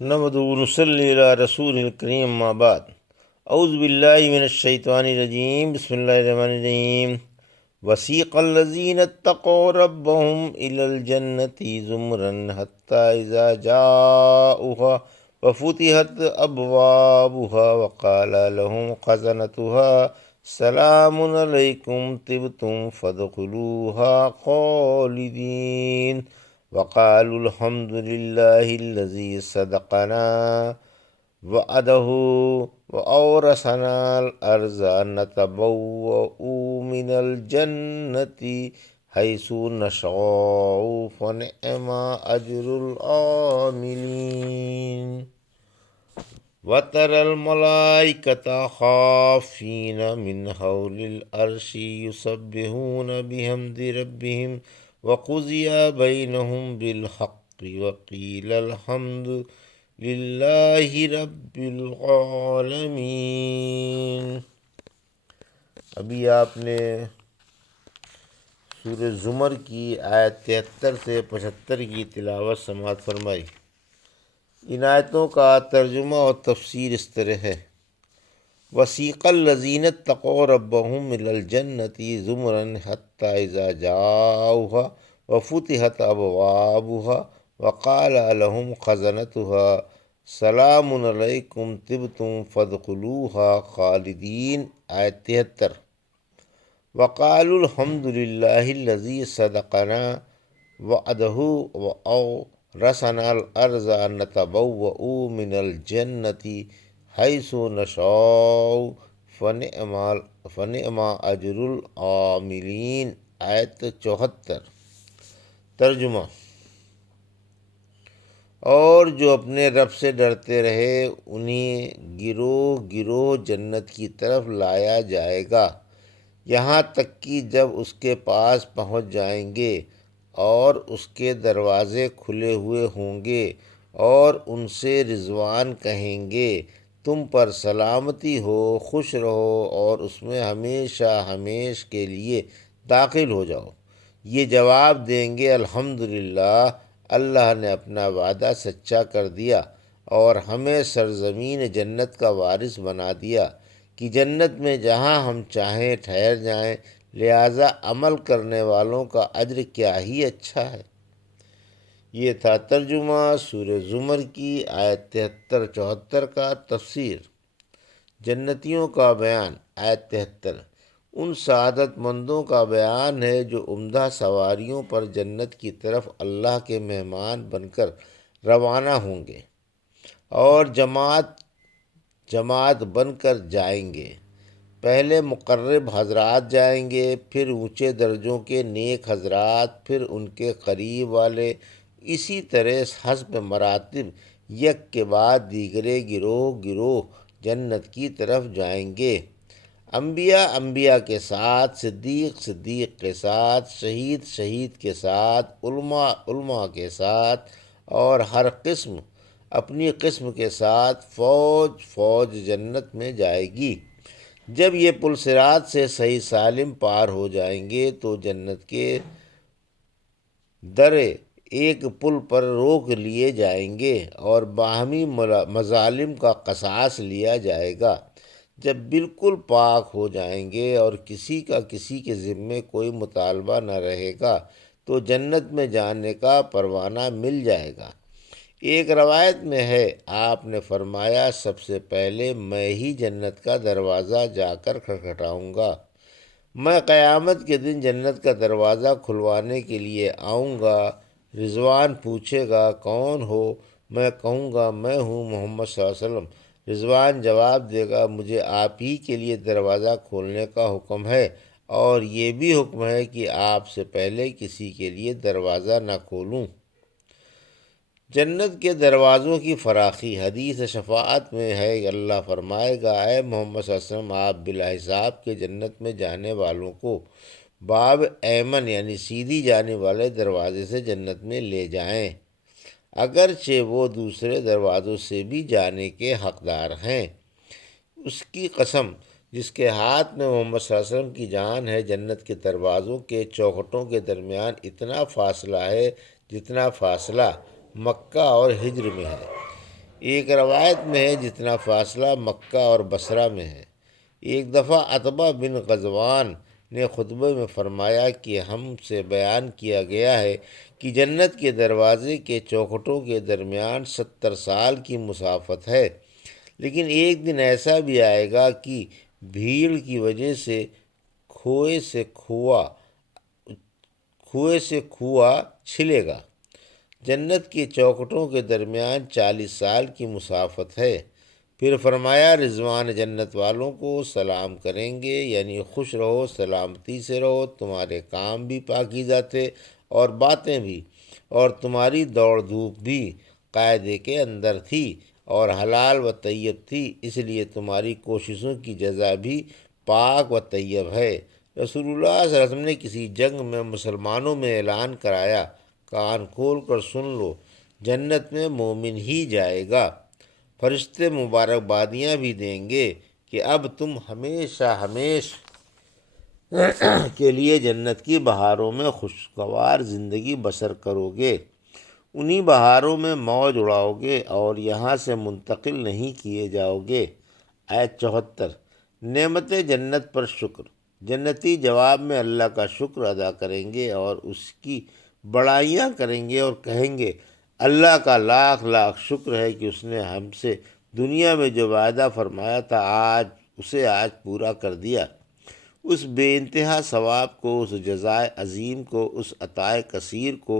نحمدہ و نصلی علی رسول الکریم اما بعد اعوذ باللہ من الشیطان الرجیم بسم اللہ الرحمن الرحیم وسیق الذین اتقوا ربهم الی الجنة زمرا حتی اذا جاؤوها وفتحت ابوابها وقال لهم خزنتها سلام علیکم طبتم فادخلوها خالدین وقالوا الحمد لله الذي صدقنا وعده وأورثنا الأرض نتبوأ من الجنة حيث نشاء فنعم أجر العاملين وترى الملائكة خافين من حول العرش يسبحون بحمد ربهم وقضي بينهم بالحق وقيل الحمد لله رب العالمین۔ ابھی آپ نے سورہ زمر کی آیت 73 سے 75 کی تلاوت سماعت فرمائی۔ ان آیتوں کا ترجمہ اور تفسیر اس طرح ہے: وسیق الذین اتقوا ربهم الی الجنة زمرا حتی اذا جاؤوها وفتحت ابوابها وقال لهم خزنتها سلام علیکم طبتم فادخلوها خالدین۔ آیت 73۔ وقالوا الحمد للہ الذی صدقنا وعده وأورثنا الأرض نتبوأ من الجنة حیث نشاء فنعم اجر العاملین۔ آیت 74۔ ترجمہ: اور جو اپنے رب سے ڈرتے رہے انہیں گروہ گروہ جنت کی طرف لایا جائے گا، یہاں تک کہ جب اس کے پاس پہنچ جائیں گے اور اس کے دروازے کھلے ہوئے ہوں گے اور ان سے رضوان کہیں گے تم پر سلامتی ہو، خوش رہو اور اس میں ہمیشہ ہمیش کے لیے داخل ہو جاؤ۔ یہ جواب دیں گے الحمدللہ، اللہ نے اپنا وعدہ سچا کر دیا اور ہمیں سرزمین جنت کا وارث بنا دیا کہ جنت میں جہاں ہم چاہیں ٹھہر جائیں، لہٰذا عمل کرنے والوں کا اجر کیا ہی اچھا ہے۔ یہ تھا ترجمہ سورہ زمر کی آیت 73-74 کا۔ تفسیر: جنتیوں کا بیان۔ آیت 73 ان سعادت مندوں کا بیان ہے جو عمدہ سواریوں پر جنت کی طرف اللہ کے مہمان بن کر روانہ ہوں گے اور جماعت جماعت بن کر جائیں گے۔ پہلے مقرب حضرات جائیں گے، پھر اونچے درجوں کے نیک حضرات، پھر ان کے قریب والے، اسی طرح حسب مراتب یک کے بعد دیگرے گروہ گروہ جنت کی طرف جائیں گے۔ انبیاء انبیاء کے ساتھ، صدیق صدیق کے ساتھ، شہید شہید کے ساتھ، علماء علماء کے ساتھ، اور ہر قسم اپنی قسم کے ساتھ فوج فوج جنت میں جائے گی۔ جب یہ پل صراط سے صحیح سالم پار ہو جائیں گے تو جنت کے در ایک پل پر روک لیے جائیں گے اور باہمی مظالم کا قصاص لیا جائے گا۔ جب بالکل پاک ہو جائیں گے اور کسی کا کسی کے ذمے کوئی مطالبہ نہ رہے گا تو جنت میں جانے کا پروانہ مل جائے گا۔ ایک روایت میں ہے، آپ نے فرمایا سب سے پہلے میں ہی جنت کا دروازہ جا کر کھٹکھٹاؤں گا۔ میں قیامت کے دن جنت کا دروازہ کھلوانے کے لیے آؤں گا۔ رضوان پوچھے گا کون ہو؟ میں کہوں گا میں ہوں محمد صلی اللہ علیہ وسلم۔ رضوان جواب دے گا مجھے آپ ہی کے لیے دروازہ کھولنے کا حکم ہے اور یہ بھی حکم ہے کہ آپ سے پہلے کسی کے لیے دروازہ نہ کھولوں۔ جنت کے دروازوں کی فراخی۔ حدیث شفاعت میں ہے، اللہ فرمائے گا اے محمد صلی اللہ علیہ وسلم، آپ بلا حساب کے جنت میں جانے والوں کو باب ایمن یعنی سیدھی جانے والے دروازے سے جنت میں لے جائیں، اگرچہ وہ دوسرے دروازوں سے بھی جانے کے حقدار ہیں۔ اس کی قسم جس کے ہاتھ میں محمد صلی اللہ علیہ وسلم کی جان ہے، جنت کے دروازوں کے چوکھٹوں کے درمیان اتنا فاصلہ ہے جتنا فاصلہ مکہ اور ہجر میں ہے۔ ایک روایت میں ہے جتنا فاصلہ مکہ اور بصرہ میں ہے۔ ایک دفعہ عتبہ بن غزوان نے خطبے میں فرمایا کہ ہم سے بیان کیا گیا ہے کہ جنت کے دروازے کے چوکھٹوں کے درمیان 70 سال کی مسافت ہے، لیکن ایک دن ایسا بھی آئے گا کہ بھیڑ کی وجہ سے کھوئے سے کھوا چھلے گا۔ جنت کے چوکھٹوں کے درمیان 40 سال کی مسافت ہے۔ پھر فرمایا رضوان جنت والوں کو سلام کریں گے، یعنی خوش رہو، سلامتی سے رہو، تمہارے کام بھی پاکیزہ تھے اور باتیں بھی، اور تمہاری دوڑ دھوپ بھی قاعدے کے اندر تھی اور حلال و طیب تھی، اس لیے تمہاری کوششوں کی جزا بھی پاک و طیب ہے۔ رسول اللہ صلی اللہ علیہ وسلم نے کسی جنگ میں مسلمانوں میں اعلان کرایا، کان کھول کر سن لو، جنت میں مومن ہی جائے گا۔ فرشتے مبارکبادیاں بھی دیں گے کہ اب تم ہمیشہ کے لیے جنت کی بہاروں میں خوشگوار زندگی بسر کرو گے، انہی بہاروں میں موج اڑاؤ گے اور یہاں سے منتقل نہیں کیے جاؤ گے۔ آیت 74۔ نعمت جنت پر شکر۔ جنتی جواب میں اللہ کا شکر ادا کریں گے اور اس کی بڑائیاں کریں گے اور کہیں گے اللہ کا لاکھ لاکھ شکر ہے کہ اس نے ہم سے دنیا میں جو وعدہ فرمایا تھا آج پورا کر دیا۔ اس بے انتہا ثواب کو، اس جزائے عظیم کو، اس عطائے کثیر کو،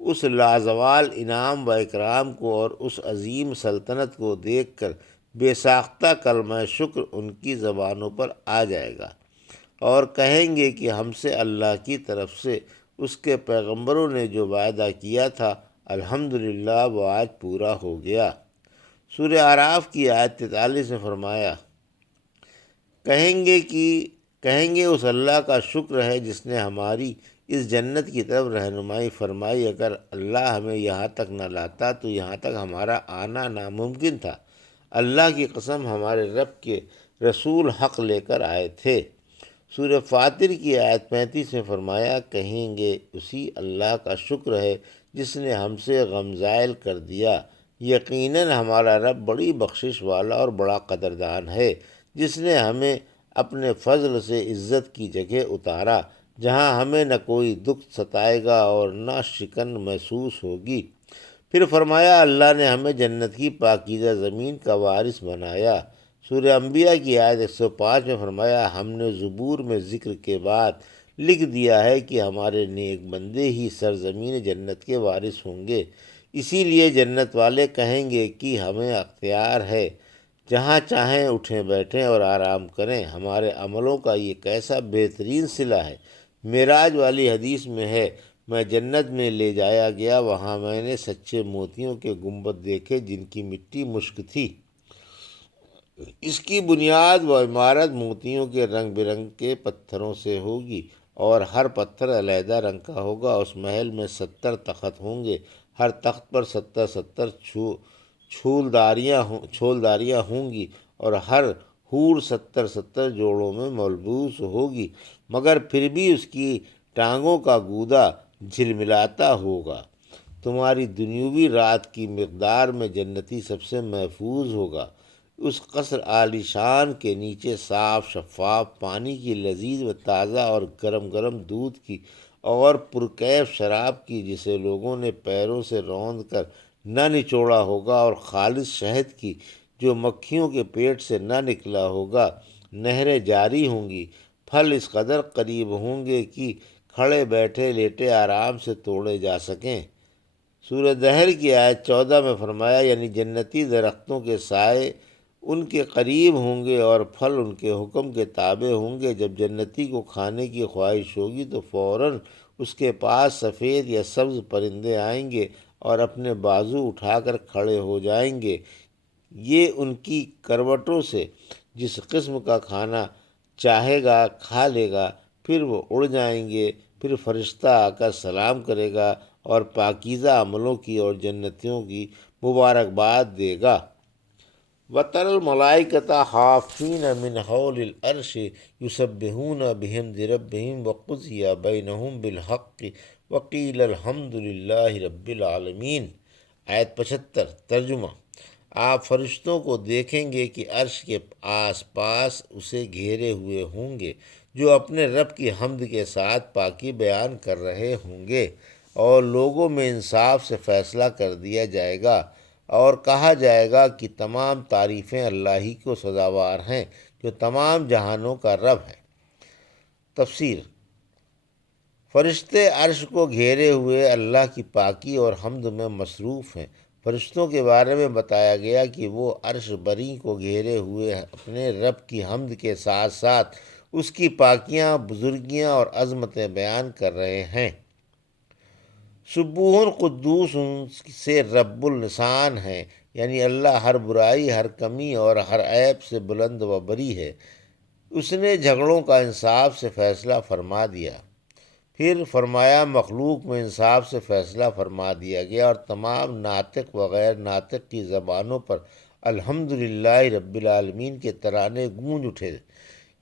اس لازوال انعام و اکرام کو اور اس عظیم سلطنت کو دیکھ کر بے ساختہ کلمہ شکر ان کی زبانوں پر آ جائے گا اور کہیں گے کہ ہم سے اللہ کی طرف سے اس کے پیغمبروں نے جو وعدہ کیا تھا الحمدللہ وہ آج پورا ہو گیا۔ سورہ اعراف کی آیت 43 میں فرمایا، کہیں گے اس اللہ کا شکر ہے جس نے ہماری اس جنت کی طرف رہنمائی فرمائی، اگر اللہ ہمیں یہاں تک نہ لاتا تو یہاں تک ہمارا آنا ناممکن تھا۔ اللہ کی قسم ہمارے رب کے رسول حق لے کر آئے تھے۔ سورہ فاطر کی آیت 35 میں فرمایا، کہیں گے اسی اللہ کا شکر ہے جس نے ہم سے غم زائل کر دیا، یقیناً ہمارا رب بڑی بخشش والا اور بڑا قدردان ہے، جس نے ہمیں اپنے فضل سے عزت کی جگہ اتارا جہاں ہمیں نہ کوئی دکھ ستائے گا اور نہ شکن محسوس ہوگی۔ پھر فرمایا اللہ نے ہمیں جنت کی پاکیزہ زمین کا وارث بنایا۔ سورہ انبیاء کی آیت 105 میں فرمایا، ہم نے زبور میں ذکر کے بعد لکھ دیا ہے کہ ہمارے نیک بندے ہی سرزمین جنت کے وارث ہوں گے، اسی لیے جنت والے کہیں گے کہ ہمیں اختیار ہے، جہاں چاہیں اٹھیں بیٹھیں اور آرام کریں، ہمارے عملوں کا یہ کیسا بہترین صلہ ہے۔ معراج والی حدیث میں ہے، میں جنت میں لے جایا گیا، وہاں میں نے سچے موتیوں کے گنبد دیکھے جن کی مٹی مشک تھی، اس کی بنیاد و عمارت موتیوں کے رنگ برنگ کے پتھروں سے ہوگی اور ہر پتھر علیحدہ رنگ کا ہوگا۔ اس محل میں 70 تخت ہوں گے، ہر تخت پر 70 چھولداریاں ہوں گی اور ہر حور 70 جوڑوں میں ملبوس ہوگی، مگر پھر بھی اس کی ٹانگوں کا گودا جھلملاتا ہوگا۔ تمہاری دنیوی رات کی مقدار میں جنتی سب سے محفوظ ہوگا۔ اس قصر عالی شان کے نیچے صاف شفاف پانی کی، لذیذ و تازہ اور گرم گرم دودھ کی اور پرکیف شراب کی جسے لوگوں نے پیروں سے روند کر نہ نچوڑا ہوگا، اور خالص شہد کی جو مکھیوں کے پیٹ سے نہ نکلا ہوگا، نہریں جاری ہوں گی، پھل اس قدر قریب ہوں گے کہ کھڑے بیٹھے لیٹے آرام سے توڑے جا سکیں۔ سورہ دہر کی آیت 14 میں فرمایا، یعنی جنتی درختوں کے سائے ان کے قریب ہوں گے اور پھل ان کے حکم کے تابع ہوں گے۔ جب جنتی کو کھانے کی خواہش ہوگی تو فوراً اس کے پاس سفید یا سبز پرندے آئیں گے اور اپنے بازو اٹھا کر کھڑے ہو جائیں گے، یہ ان کی کروٹوں سے جس قسم کا کھانا چاہے گا کھا لے گا، پھر وہ اڑ جائیں گے۔ پھر فرشتہ آ کر سلام کرے گا اور پاکیزہ عملوں کی اور جنتیوں کی مبارکباد دے گا۔ وَتَرَى الْمَلَائِكَةَ حَافِّينَ مِنْ حَوْلِ الْعَرْشِ يُسَبِّحُونَ بِحَمْدِ رَبِّهِمْ وَقُضِيَ بَيْنَهُمْ بِالْحَقِّ وَقِيلَ الْحَمْدُ لِلَّهِ رَبِّ الْعَالَمِينَ۔ آیت 75 ترجمہ۔ آپ فرشتوں کو دیکھیں گے کہ عرش کے آس پاس اسے گھیرے ہوئے ہوں گے، جو اپنے رب کی حمد کے ساتھ پاکی بیان کر رہے ہوں گے، اور لوگوں میں انصاف سے فیصلہ کر دیا جائے گا، اور کہا جائے گا کہ تمام تعریفیں اللہ ہی کو سزاوار ہیں جو تمام جہانوں کا رب ہے۔ تفسیر: فرشتے عرش کو گھیرے ہوئے اللہ کی پاکی اور حمد میں مصروف ہیں۔ فرشتوں کے بارے میں بتایا گیا کہ وہ عرش بری کو گھیرے ہوئے اپنے رب کی حمد کے ساتھ ساتھ اس کی پاکیاں، بزرگیاں اور عظمتیں بیان کر رہے ہیں۔ سبوح قدوس ان سے رب اللسان ہے، یعنی اللہ ہر برائی، ہر کمی اور ہر عیب سے بلند و بری ہے۔ اس نے جھگڑوں کا انصاف سے فیصلہ فرما دیا۔ پھر فرمایا مخلوق میں انصاف سے فیصلہ فرما دیا گیا، اور تمام ناطق و غیر ناطق کی زبانوں پر الحمدللہ رب العالمین کے ترانے گونج اٹھے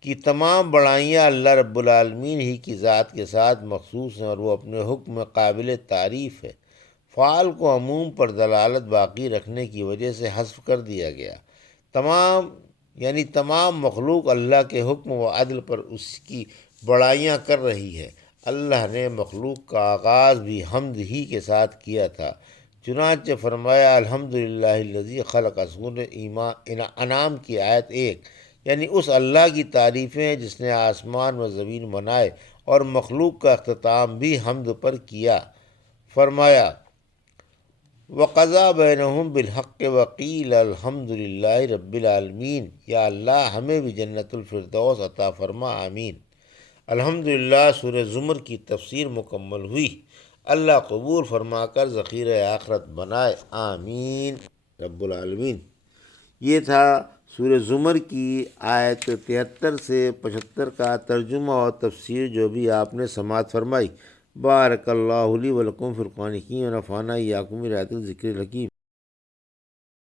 کہ تمام بڑائیاں اللہ رب العالمین ہی کی ذات کے ساتھ مخصوص ہیں، اور وہ اپنے حکم میں قابل تعریف ہے۔ فعال کو عموم پر دلالت باقی رکھنے کی وجہ سے حذف کر دیا گیا۔ تمام مخلوق اللہ کے حکم و عدل پر اس کی بڑائیاں کر رہی ہے۔ اللہ نے مخلوق کا آغاز بھی حمد ہی کے ساتھ کیا تھا، چنانچہ فرمایا الحمدللہ الذی خلق سورہ انعام کی آیت 1، یعنی اس اللہ کی تعریفیں ہیں جس نے آسمان و زمین بنائے، اور مخلوق کا اختتام بھی حمد پر کیا۔ فرمایا وَقَضَىٰ بَيْنَهُم بِالْحَقِّ وَقِيلَ الْحَمْدُ لِلَّهِ رَبِّ الْعَالَمِينَ۔ یا اللہ ہمیں بھی جنت الفردوس عطا فرما، آمین۔ الحمدللہ سورہ زمر کی تفسیر مکمل ہوئی۔ اللہ قبول فرما کر ذخیرہ آخرت بنائے، آمین رب العالمین۔ یہ تھا سورہ زمر کی آیت 73 سے 75 کا ترجمہ اور تفسیر جو بھی آپ نے سماعت فرمائی۔ بارک اللہ لی ولکم فی القرآن الحکیم ونفعنی وایاکم برایات الذکر الحکیم۔